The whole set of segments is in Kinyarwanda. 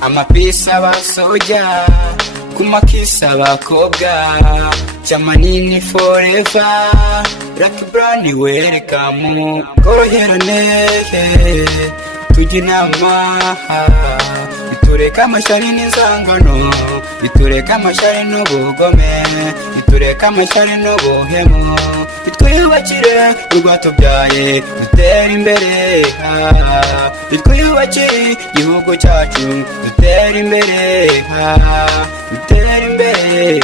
amapisa abasoja kumakisa abakobwa chamanini forever Lucky Brand welcome koroherane tujya inama bitureka amashari n'inzangano bitureka amashari n'ubugome bitureka amashari n'ubuhemu bitwiyubakire urwatubyaye dutera imbere bitwiyubakire igihugu cyacu dutera imbere dutera imbere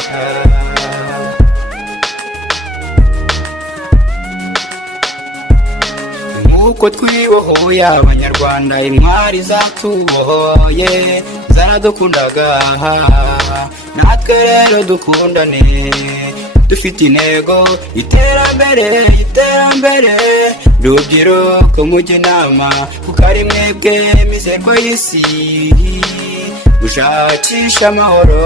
uko twibohoye abanyarwanda intwari zatubohoye zaradukundaga natwe rero dukundane dufite intego iterambere rubyiruko mujye inama kuko ari mwebwe mizerwa y'isi gushakisha amahoro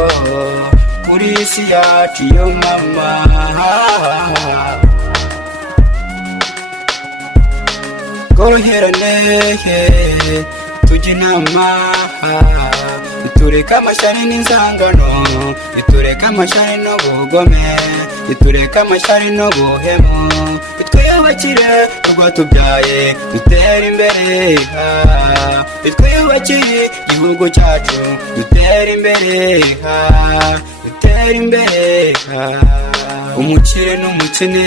kuri isi yacu yo mama koroherane tujya inama bitureka amashari n'inzangano bitureka amashari n'ubugome bitureka amashari n'ubuhemu bitwiyubakire urwatubyaye dutera imbere bitwiyubakire igihugu cyacu dutera imbere dutera imbere umukire n'umukene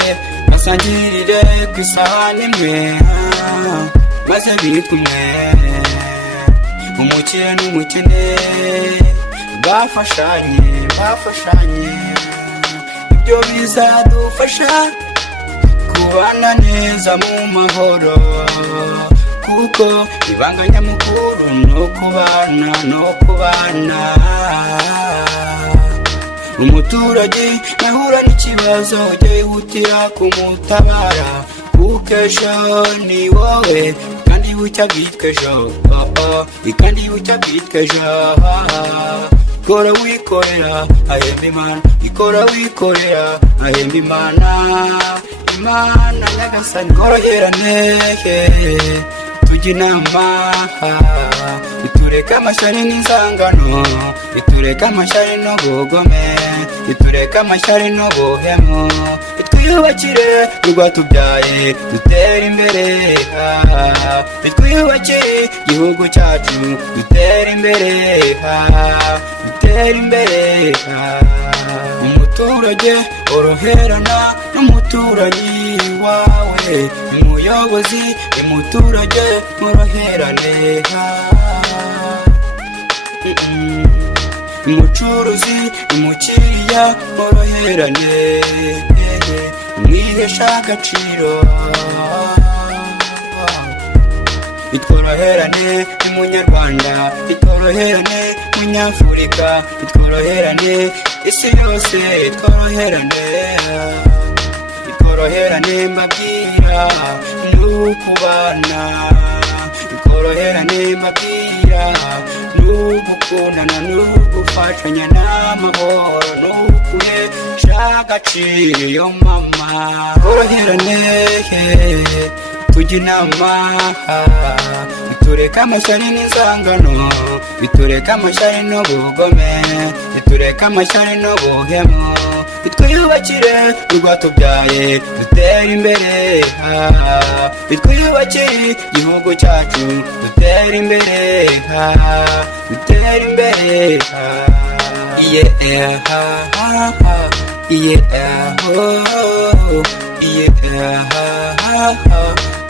basangirire ku isahani imwe maze bitwe umwe umukire n'umukene bafashanye ibyo bizadufasha kubana neza mu mahoro kuko ibanga nyamukuru no kubana umuturage nahura n'ikibazo ujya wihutira kumutabara kuko ejo ni wowe kandi bucya bwitwa ejo kandi bucya bwitwa ejo ikora wikorera ahemba imana ikora wikorera ahemba imana nyagasani koroherane tujya inama bitureka amashari n'inzangano bitureka amashari n'ubugome bitureka amashari n'ubuhemu bitwiyubakire urwatubyaye dutera imbere bitwiyubakire igihugu cyacu dutera imbere dutera imbere umuturage oroherana n'umuturanyi wawe umuyobozi umuturage moroherane umucuruzi umukiriya moroherane mwihesha agaciro bitworoherane umunyarwanda bitworoherane umunyafurika bitworoherane isi yose tworoherane bitworoherane mbabwira n'ukubana bitworoherane mbabwira n'ugukundana n'ugufashanya n'amahoro n'uguhesha agaciro yo mama tworoherane tujya inama bitureka amashari n'inzangano bitureka amashari n'ubugome bitureka amashari n'ubuhemu bitwiyubakire urwatubyaye dutera imbere bitwiyubakire igihugu cyacu dutera imbere dutera imbere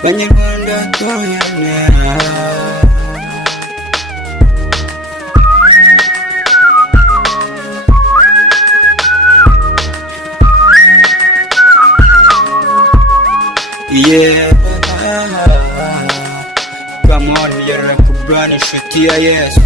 banyarwanda toroherane come on, you're like a brand new shit, yes.